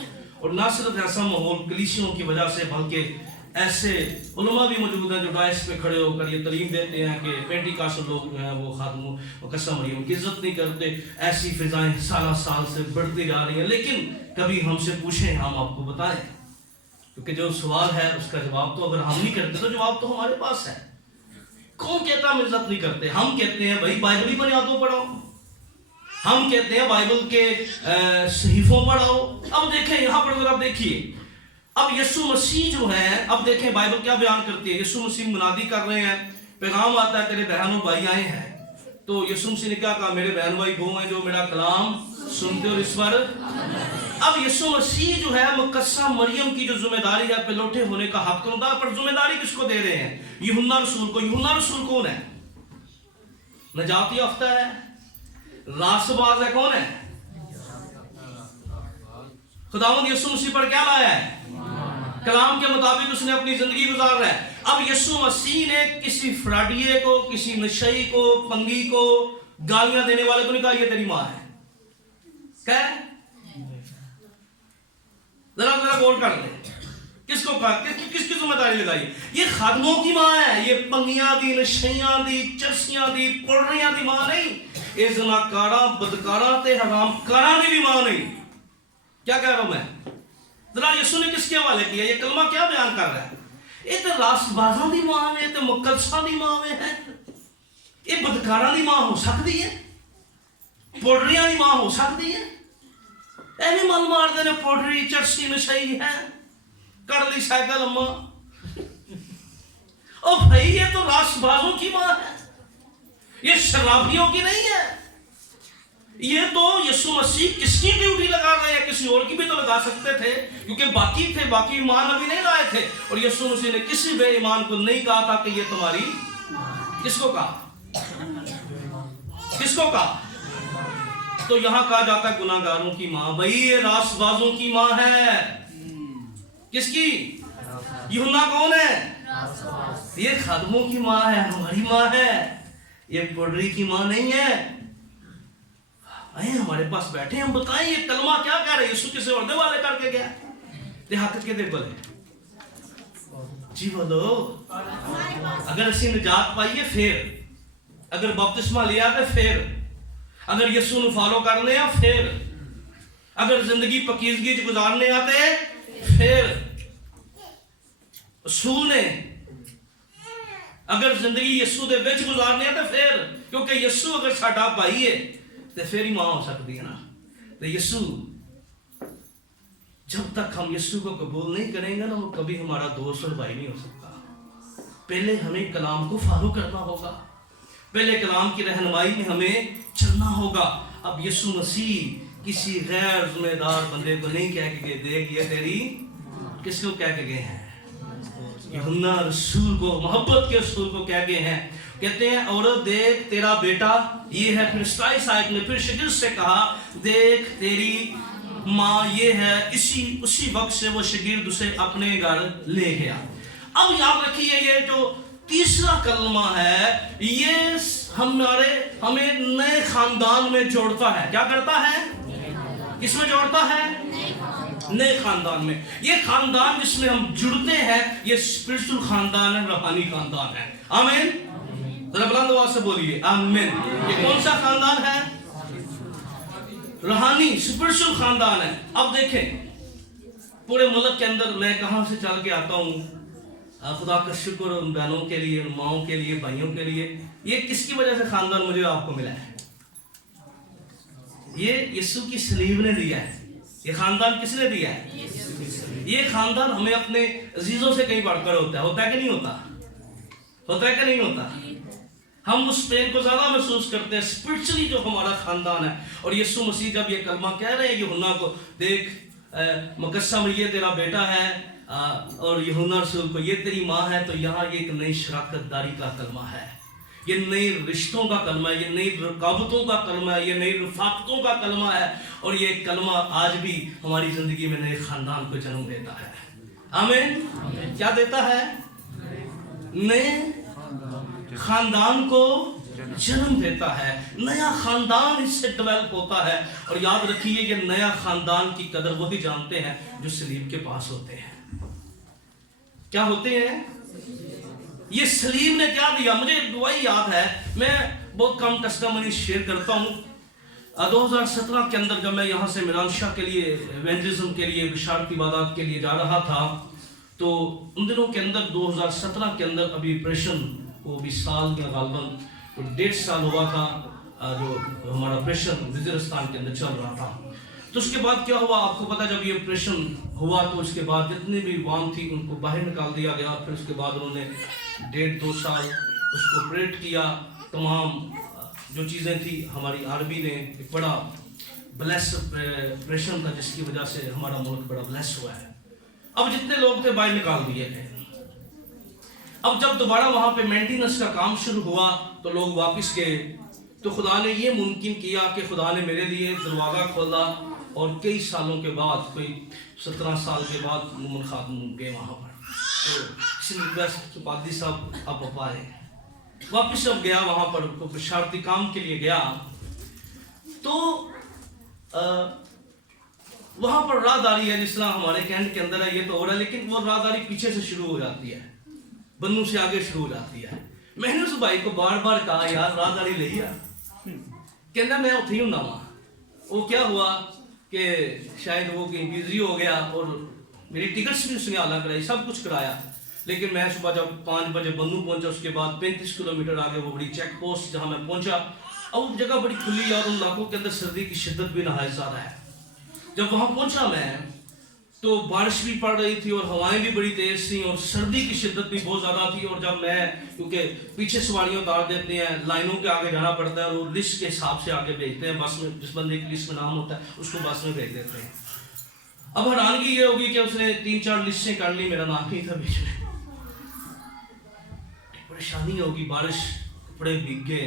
اور نہ صرف ایسا ماحول کلیسیوں کی وجہ سے بلکہ ایسے علماء بھی موجود ہیں جو ڈائس پہ کھڑے ہو کر یہ تعلیم دیتے ہیں کہ پینٹیکاسٹ لوگ جو ہیں وہ خادموں مقدسہ مریم کی عزت نہیں کرتے. ایسی فضائیں سال سے بڑھتی جا رہی ہیں، لیکن کبھی ہم سے پوچھیں ہم آپ کو بتائیں، کیونکہ جو سوال ہے اس کا جواب تو اگر ہم نہیں کرتے تو جواب تو ہمارے پاس ہے. کون کہتا ہم عزت نہیں کرتے؟ ہم کہتے ہیں بھائی بائبل ہی پر یادوں پڑھاؤ، ہم کہتے ہیں بائبل کے صحیفوں پڑھاؤ. اب دیکھیں یہاں پر ذرا دیکھیے، اب یسوع مسیح جو ہے، اب دیکھیں بائبل کیا بیان کرتی ہے. یسوع مسیح منادی کر رہے ہیں، پیغام آتا ہے تیرے بہن و بھائی آئے ہیں. تو یسوع مسیح نے کیا کہا؟ میرے بہن بھائی وہ ہیں جو میرا کلام سنتے اور اس پر. اب یسوع مسیح جو ہے مقدسہ مریم کی جو ذمہ داری ہے پلوٹھے ہونے کا حق ہوتا ہے، پر ذمہ داری کس کو دے رہے ہیں؟ یوحنا رسول کو. یوحنا رسول کون ہے؟ نجات یافتہ ہے، راست باز ہے. کون ہے؟ خداوند یسوع مسیح پر کیا لایا ہے؟ کلام کے مطابق اس نے اپنی زندگی گزار رہا ہے. اب یسوع مسیح نے کسی فراڈیے کو، کسی نشئی کو، پنگی کو، گالیاں دینے والے کو نہیں کہا یہ تیری ماں ہے. کیا ہے؟ ذرا غور کر لیں. کس کو کہا؟ کس کی ذمہ داری لگائی؟ یہ خادموں کی ماں ہے. یہ پنگیاں دی، نشیاں دی، چرسیاں دی، پڑریاں دی ماں نہیں. یہ زناکاراں، بدکاراں تے حرام کاراں دی بھی ماں نہیں. کیا کہہ رہا ہوں میں؟ ذرا یسوع نے کس کے حوالے کیا؟ یہ کلمہ کیا بیان کر رہا ہے؟ یہ تو راست بازاں دی ماں ہے، تے مقدساں دی ماں ہے. یہ بدکاراں دی ماں ہو سکتی ہے؟ پوڑریاں دی ماں ہو سکتی ہے؟ ایویں مل مار دے نے پوڑری چرسی نشئی ہے، کر لی سائیکل اماں. او بھائی یہ تو راست بازوں کی ماں ہے، یہ شرابیوں کی نہیں ہے. یہ تو یسوع مسیح کس کی ڈیوٹی لگا رہے ہیں؟ کسی اور کی بھی تو لگا سکتے تھے، کیونکہ باقی تھے، باقی ایمان ابھی نہیں لائے تھے. اور یسوع مسیح نے کسی بے ایمان کو نہیں کہا تھا کہ یہ تمہاری. کس کو کہا؟ کس کو کہا؟ تو یہاں کہا جاتا ہے گناہ گاروں کی ماں. بھائی یہ راست بازوں کی ماں ہے. کس کی؟ یوحنا کون ہے؟ یہ خادموں کی ماں ہے، ہماری ماں ہے. یہ پوڑری کی ماں نہیں ہے. ہمارے پاس بیٹھے ہم بتائیں یہ کلمہ کیا کہہ رہے ہیں؟ یسوع کسی اور دے والے کر کے گیا دیہات کے دے بلے جی بولو. اگر اسی نجات پائیے پھر، اگر بپتسمہ لیا تو پھر، اگر یسوع نو فالو کرنے آ پھر، اگر زندگی پکیزگی گزارنے آتے پھر، اصول نے اگر زندگی یسوع دے وچ گزارنے آتے پھر. کیونکہ یسوع اگر ساڈا بھائی ہے تو پھر ہی ماں ہو سکتی ہے نا. تو یسوع جب تک ہم یسوع کو قبول نہیں کریں گے نا وہ کبھی ہمارا دوست اور بھائی نہیں ہو سکتا. پہلے ہمیں کلام کو فالو کرنا ہوگا، پہلے کلام کی رہنمائی میں ہمیں چلنا ہوگا. اب یسوع مسیح کسی غیر ذمہ دار بندے کو نہیں کہہ کے گئے دیکھ یہ تیری. کس کو کہہ کے گئے ہیں؟ یوحنا رسول کو، محبت کے رسول کو کہہ گئے ہیں. کہتے ہیں عورت دیکھ تیرا بیٹا یہ ہے. پھر 27 آیت میں پھر شاگرد سے کہا دیکھ تیری ماں یہ ہے. اسی وقت سے وہ شاگرد اسے اپنے گھر لے گیا. اب یاد رکھیے یہ جو تیسرا کلمہ ہے یہ ہمیں نئے خاندان میں جوڑتا ہے. کیا کرتا ہے؟ کس میں جوڑتا ہے؟ نئے خاندان میں. یہ خاندان جس میں ہم جڑتے ہیں یہ اسپرچل خاندان ہے, روحانی خاندان ہے. آمین. ذرا بلند آواز سے بولیے آمین. یہ کون سا خاندان ہے؟ روحانی اسپرچل خاندان ہے. اب دیکھیں پورے ملک کے اندر میں کہاں سے چل کے آتا ہوں, خدا کا شکر ان بہنوں کے لیے, ان ماؤں کے لیے, بھائیوں کے لیے. یہ کس کی وجہ سے خاندان مجھے آپ کو ملا ہے؟ یہ یسوع کی صلیب نے دیا ہے. یہ خاندان کس نے دیا ہے؟ یہ خاندان ہمیں اپنے عزیزوں سے کہیں بڑھ کر ہوتا ہے کہ نہیں ہوتا؟ ہوتا ہے کہ نہیں ہوتا؟ ہم اس پین کو زیادہ محسوس کرتے ہیں اسپرچلی جو ہمارا خاندان ہے. اور یسوع مسیح جب یہ کلمہ کہہ رہے ہیں یوحنا کو, دیکھ مقسم یہ تیرا بیٹا ہے, اور یوحنا رسول کو یہ تیری ماں ہے, تو یہاں یہ ایک نئی شراکت داری کا کلمہ ہے, یہ نئی رشتوں کا کلمہ ہے, یہ نئی رکاوٹوں کا کلمہ ہے, یہ نئی رفاقتوں کا کلمہ ہے. اور یہ کلمہ آج بھی ہماری زندگی میں نئے خاندان کو جنم دیتا ہے. آمین. کیا دیتا ہے؟ نئے خاندان کو جنم دیتا ہے. نیا خاندان اس سے ڈیولپ ہوتا ہے. اور یاد رکھیے کہ نیا خاندان کی قدر وہی جانتے ہیں جو صلیب کے پاس ہوتے ہیں. کیا ہوتے ہیں؟ یہ صلیب نے کیا دیا. مجھے وہی یاد ہے, میں بہت کم ٹیسٹیمونی شیئر کرتا ہوں. 2017 کے اندر جب میں یہاں سے میران شاہ کے لیے ایونجلزم کے لیے, بشارتی عبادات کے لیے جا رہا تھا, تو ان دنوں کے اندر 2017 کے اندر ابھی آپریشن کو بھی سال یا غالباً 1.5 سال ہوا تھا, جو ہمارا آپریشن وزیرستان کے اندر چل رہا تھا. تو اس کے بعد کیا ہوا آپ کو پتا, جب یہ آپریشن ہوا تو اس کے بعد جتنے بھی عوام تھی ان کو باہر نکال دیا گیا. پھر اس کے بعد انہوں نے 1.5-2 سال اس کو آپریٹ کیا. تمام جو چیزیں تھی ہماری آرمی نے ایک بڑا بلیس آپریشن تھا جس کی وجہ سے ہمارا ملک بڑا بلیس ہوا ہے. اب جتنے لوگ تھے باہر نکال دیے گئے. اب جب دوبارہ وہاں پہ مینٹیننس کا کام شروع ہوا تو لوگ واپس گئے. تو خدا نے یہ ممکن کیا کہ خدا نے میرے لیے دروازہ کھولا, اور کئی سالوں کے بعد, کوئی 17 سال کے بعد مومن خاتون گئے وہاں پر. تو کسی نے ریکویسٹ پادری صاحب آپ آئے. واپس جب گیا وہاں پر بشارتی کام کے لیے گیا, تو وہاں پر راہداری ہے جس طرح ہمارے کینٹ کے اندر ہے, یہ تو ہو رہا ہے, لیکن وہ راہداری پیچھے سے شروع ہو جاتی ہے, بنو سے آگے شروع ہو جاتی ہے. میں نے اس بھائی کو بار بار کہا یار راہداری لئی ہے, کہنا میں اتھے ہی ہوں وہاں. وہ کیا ہوا کہ شاید وہ کہیں بزی ہو گیا, اور میری ٹکٹس بھی اس نے اعلیٰ کرائی, سب کچھ کرایا. لیکن میں صبح جب 5 بجے بنو پہنچا, اس کے بعد 35 کلومیٹر آگے وہ بڑی چیک پوسٹ جہاں میں پہنچا, اب وہ جگہ بڑی کھلی ہے اور ان علاقوں کے اندر سردی کی شدت بھی نہایت زیادہ ہے. جب وہاں پہنچا میں تو بارش بھی پڑ رہی تھی اور ہوائیں بھی بڑی تیز تھیں اور سردی کی شدت بھی بہت زیادہ تھی. اور جب میں, کیونکہ پیچھے سواریاں اتار دیتے ہیں, لائنوں کے آگے جانا پڑتا ہے, اور وہ لسٹ کے حساب سے آگے بھیجتے ہیں بس میں, جس بندے کی لسٹ میں نام ہوتا ہے اس کو بس میں بھیج دیتے ہیں. اب حیرانگی یہ ہوگی کہ اس نے 3-4 لسٹیں کر لی, میرا نام نہیں تھا بیچ میں. پریشانی ہوگی, بارش, کپڑے بھیگ گئے,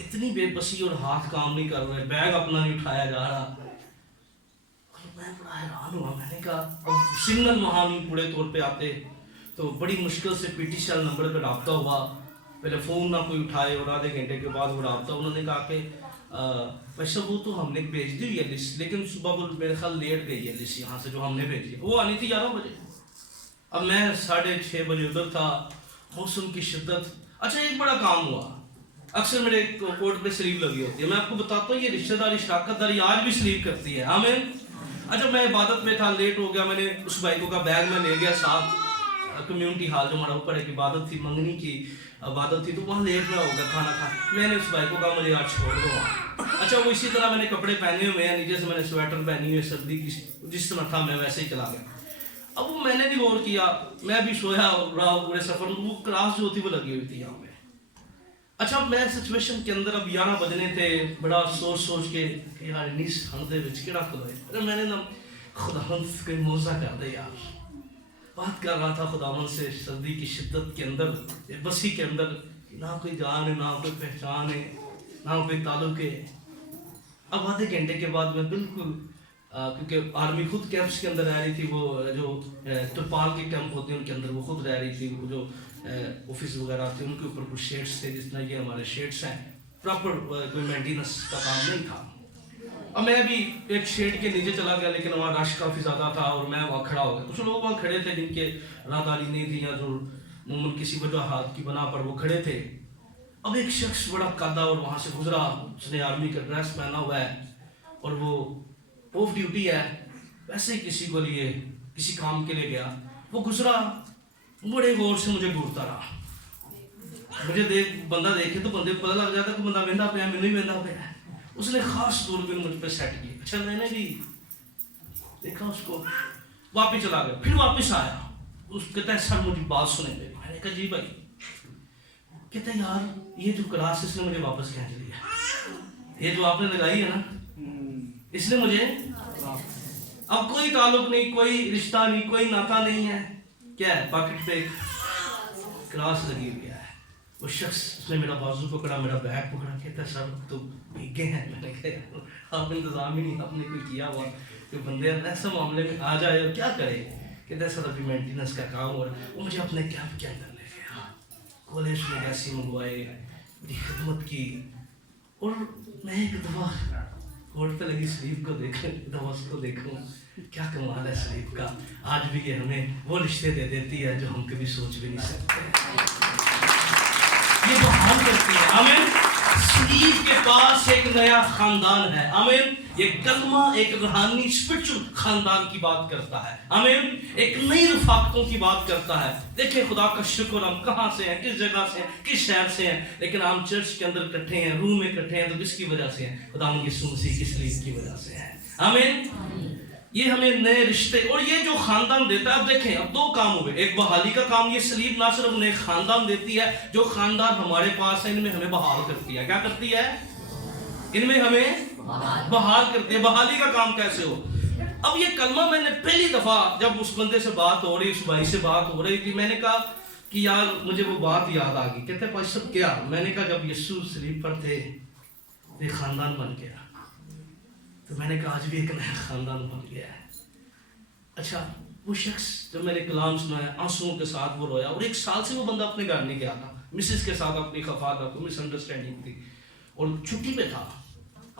اتنی بے بسی اور ہاتھ کام نہیں کر رہے, بیگ اپنا نہیں اٹھایا جا رہا. میں بڑا حیران ہوا. میں نے کہا اب سگنل وہاں نہیں پورے طور پہ آتے, تو بڑی مشکل سے P T C L number پہ رابطہ ہوا. پہلے فون نہ کوئی اٹھائے, اور آدھے گھنٹے کے بعد وہ رابطہ. انہوں نے کہا کہ ویسے وہ تو ہم نے بھیج دی ہوئی ہے لسٹ, لیکن صبح وہ میرے خیال لیٹ گئی ہے لسٹ یہاں سے جو ہم نے بھیجی ہے. وہ آنی تھی 11 بجے. اب میں 6:30 بجے ادھر تھا, موسم کی شدت. اچھا ایک بڑا کام ہوا, اکثر میرے کوٹ پہ سلیپ لگی ہوتی ہے, میں آپ کو بتاتا ہوں یہ رشتہ داری شراکت داری آج بھی سلیپ کرتی ہے. آمین. اچھا میں عبادت میں تھا, لیٹ ہو گیا. میں نے اس بھائی کو کہا بیگ میں لے گیا ساتھ, کمیونٹی ہال جو ہمارا اوپر ایک عبادت تھی, منگنی کی عبادت تھی, تو وہاں لیٹ رہا ہوگا کھانا کھا. میں نے اس بھائی کو کہا مجھے آج چھوڑ دو وہاں. اچھا وہ اسی طرح میں نے کپڑے پہنے ہوئے ہیں, نیچے سے میں نے سویٹر پہنی ہوئی, سردی کی جس طرح تھا میں ویسے ہی چلا گیا. اب وہ میں نے بھی غور کیا, میں بھی سویا رہا پورے سفر. وہ کلاس جو ہوتی وہ لگی ہوئی تھی یہاں پہ. اچھا میں سچویشن کے اندر اب 11 بجنے تھے, بڑا سوچ کے کہ یار نہیں سن دے وچ کیڑا کھلوئے. میں نے نا خداوند کوئی موزہ کر دے یار. بات کر رہا تھا خداوند سے سردی کی شدت کے اندر, بسی کے اندر, نہ کوئی جان ہے, نہ کوئی پہچان ہے, نہ کوئی تعلق ہے. اب آدھے گھنٹے کے بعد میں بالکل, کیونکہ آرمی خود کیمپس کے اندر رہ رہی تھی, وہ جو ترپال کے کیمپ ہوتے ہیں ان کے اندر وہ خود رہ رہی تھی. وہ جو آفس وغیرہ تھے ان کے اوپر کچھ شیڈس تھے, جس طرح یہ ہمارے شیڈس ہیں, پراپر کوئی مینٹیننس کا کام نہیں تھا. اب میں بھی ایک شیڈ کے نیچے چلا گیا لیکن وہاں رش کافی زیادہ تھا اور میں وہاں کھڑا ہو گیا. کچھ لوگ وہاں کھڑے تھے جن کے راہداری نہیں تھی یا جو عموماً کسی وجوہات کی بنا پر وہ کھڑے تھے. اب ایک شخص بڑا قدا اور وہاں سے گزرا, اس نے آرمی کا ڈریس پہنا ہوا ہے اور وہ آف ڈیوٹی ہے, ویسے ہی کسی کو لیے کسی کام کے لیے گیا. وہ گزرا, بڑے غور سے مجھے گھورتا رہا. مجھے بندہ دیکھے تو بندے پتہ لگ جاتا کہ بندہ ویندا پیا, میں نہیں ویندا پیا. اس نے خاص طور پہ مجھ پہ سیٹ کیا. اچھا میں نے بھی دیکھا اس کو, واپس چلا گیا. پھر واپس آیا, اس کہتا ہے سر مجھے بات سنے میری. میں نے کہا جی بھائی. کہتا ہے یار یہ جو کلاس اس نے مجھے واپس کھینچ لیا, یہ جو آپ نے لگائی ہے نا اس نے مجھے, اب کوئی تعلق نہیں, کوئی رشتہ نہیں, کوئی ناتا نہیں ہے. کیا ہے پاکٹ پہ کلاس لگی ہوئی ہے. وہ شخص اس نے میرا بازو پکڑا, میرا بیگ پکڑا, کہتا ہے سر تو بھیگے ہیں. میں نے کہا آپ انتظام ہی نہیں آپ نے کوئی کیا ہوا کہ بندے ایسے معاملے میں آ جائے اور کیا کرے. کہتا ہے سر ابھی مینٹیننس کا کام ہو رہا ہے. وہ مجھے اپنے کیمپ کے اندر لے گیا, کالج میں گیسی منگوائے, میری خدمت کی. اور میں ایک دفعہ کوٹ پہ لگی سلیپ کو دیکھوں, دفعہ اس کو دیکھوں, کیا کمال ہے سلیپ کا. آج بھی یہ ہمیں وہ رشتے دے دیتی ہے جو ہم کبھی سوچ بھی نہیں سکتے. یہ تو حال کرتی ہے. آمین. سلیپ کے پاس ایک نیا خاندان ہے. آمین. یہ کلمہ ایک روحانی اسپرچل خاندان کی بات کرتا ہے. آمین. ایک نئی رفاقتوں کی بات کرتا ہے. دیکھیں خدا کا شکر, ہم کہاں سے ہیں, کس جگہ سے ہیں, کس شہر سے ہیں, لیکن ہم چرچ کے اندر اکٹھے ہیں, روم میں اکٹھے ہیں, تو کس کی وجہ سے ہیں؟ خدا یسوع مسیح کی سلیب کی وجہ سے ہیں. آمین. یہ ہمیں نئے رشتے, اور یہ جو خاندان دیتا ہے, اب دیکھیں اب دو کام ہوئے. ایک بحالی کا کام, یہ سلیب نہ صرف نئے خاندان دیتی ہے, جو خاندان ہمارے پاس ہے ان میں ہمیں بحال کرتی ہے. کیا کرتی ہے؟ ان میں ہمیں بحال کرتی ہے. بحالی کا کام کیسے ہو؟ اب یہ کلمہ میں نے پہلی دفعہ جب اس بندے سے بات ہو رہی, اس بھائی سے بات ہو رہی تھی, میں نے کہا کہ یار مجھے وہ بات یاد آ گئی. کہتے ہیں بھائی صاحب کیا؟ میں نے کہا جب یسوع سلیب پر تھے ایک خاندان بن گیا. تو میں نے کہا آج بھی ایک نیا خاندان بن گیا ہے. اچھا وہ شخص جب میں نے کلام سنایا آنسوؤں کے ساتھ وہ رویا, اور 1 سال سے وہ بندہ اپنے گھر نہیں گیا تھا, مسز کے ساتھ اپنی خفا تھا, کوئی مس انڈرسٹینڈنگ تھی, اور چھٹی پہ تھا.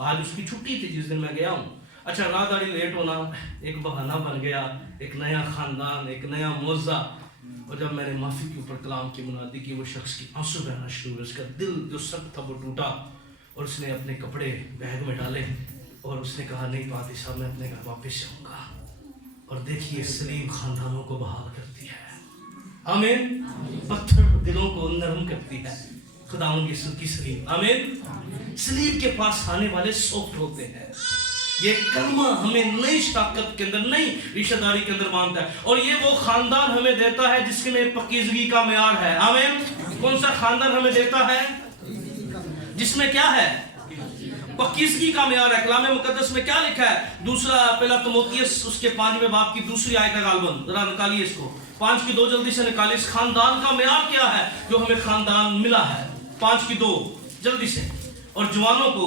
آج اس کی چھٹی تھی جس دن میں گیا ہوں. اچھا راہداری لیٹ ہونا ایک بہانہ بن گیا, ایک نیا خاندان, ایک نیا موضوع. اور جب میں نے معافی کے اوپر کلام کی منادی کی, وہ شخص کی آنسو بہنا شروع ہوئے, اس کا دل جو سخت تھا وہ ٹوٹا, اور اس نے اپنے کپڑے بیگ میں ڈالے اور اس نے کہا نہیں پادری صاحب میں اپنے گھر واپس جاؤں گا. اور دیکھیے سلیب خاندانوں کو بحال کرتی ہے. آمین. پتھر دلوں کو نرم کرتی ہے. خداوند یسوع کی سلیب. آمین. سلیب کے پاس آنے والے سافٹ ہوتے ہیں. یہ کلمہ ہمیں نئی شراکت کے اندر, نئی رشتہ داری کے اندر مانتا ہے, اور یہ وہ خاندان ہمیں دیتا ہے جس میں پاکیزگی کا معیار ہے. آمین. کون سا خاندان ہمیں دیتا ہے جس میں کیا ہے؟ پاکیزگی کا معیار ہے. کلام مقدس میں کیا لکھا ہے؟ دوسرا پہلا تموتھیوس اس کے 5ویں باب کی دوسری آیت ہے. غالباً ذرا نکالیے اس کو, 5 کی 2 جلدی سے نکالیے. اس خاندان کا معیار کیا ہے جو ہمیں خاندان ملا ہے؟ 5 کی 2 جلدی سے. اور جوانوں کو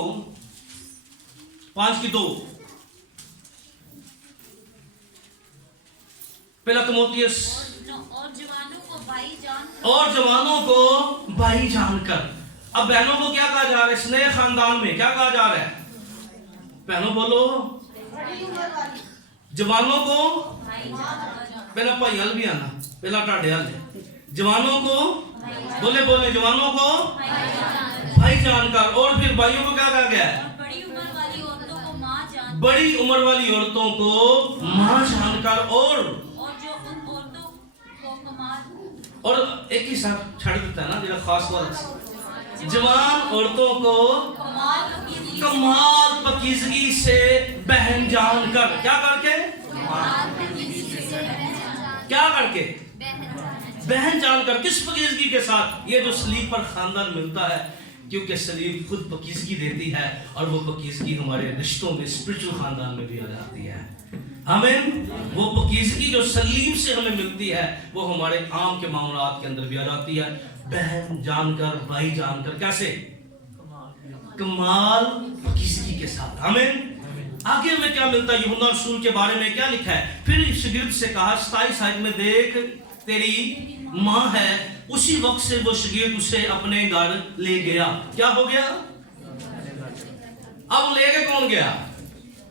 5 کی 2 پہلا تموتھیوس, اور جوانوں کو بھائی جان, اور جوانوں کو بھائی جان کر. اب بہنوں کو کیا کہا جا رہا ہے اس نئے خاندان میں؟ کیا کہا جا رہا ہے؟ بہنوں بولو. جوانوں کو پہلا بھائی حل بھی آنا, پہلا ٹاڈے حل ہے. جوانوں کو بولے بولے, جوانوں کو بھائی جان کر. اور پھر بھائیوں کو کیا کہا گیا ہے؟ بڑی عمر والی عورتوں کو ماں جان, بڑی عمر والی عورتوں کو ماں جان کر. اور جو ان عورتوں کو کمال, اور ایک ہی ساتھ چھڑ دیتا ہے نا جیسا خاص بات, جوان عورتوں کو کمال پاکیزگی سے بہن جان کر. کیا کر کے؟ کیا کر کے؟ بہن جان کر. کس پاکیزگی کے ساتھ؟ یہ جو سلیب پر خاندان ملتا ہے, کیونکہ سلیب خود پاکیزگی دیتی ہے, اور وہ پاکیزگی ہمارے رشتوں میں اسپرچل خاندان میں بھی آ جاتی ہے. آمین. وہ پاکیزگی جو سلیب سے ہمیں ملتی ہے وہ ہمارے عام کے معاملات کے اندر بھی آ جاتی ہے. بہن جان کر, بھائی جان کر. کیسے؟ کمال پاکیزگی کے ساتھ. آمین. آگے میں کیا ملتا ہے؟ یوحنا رسول کے بارے میں کیا لکھا ہے؟ پھر شاگرد سے کہا 27 آیت میں, دیکھ تیری ماں ہے. اسی وقت سے وہ شاگرد اسے اپنے گھر لے گیا. کیا ہو گیا؟ اب لے کے کون گیا؟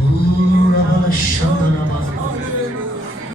Oh, Rabba Shandana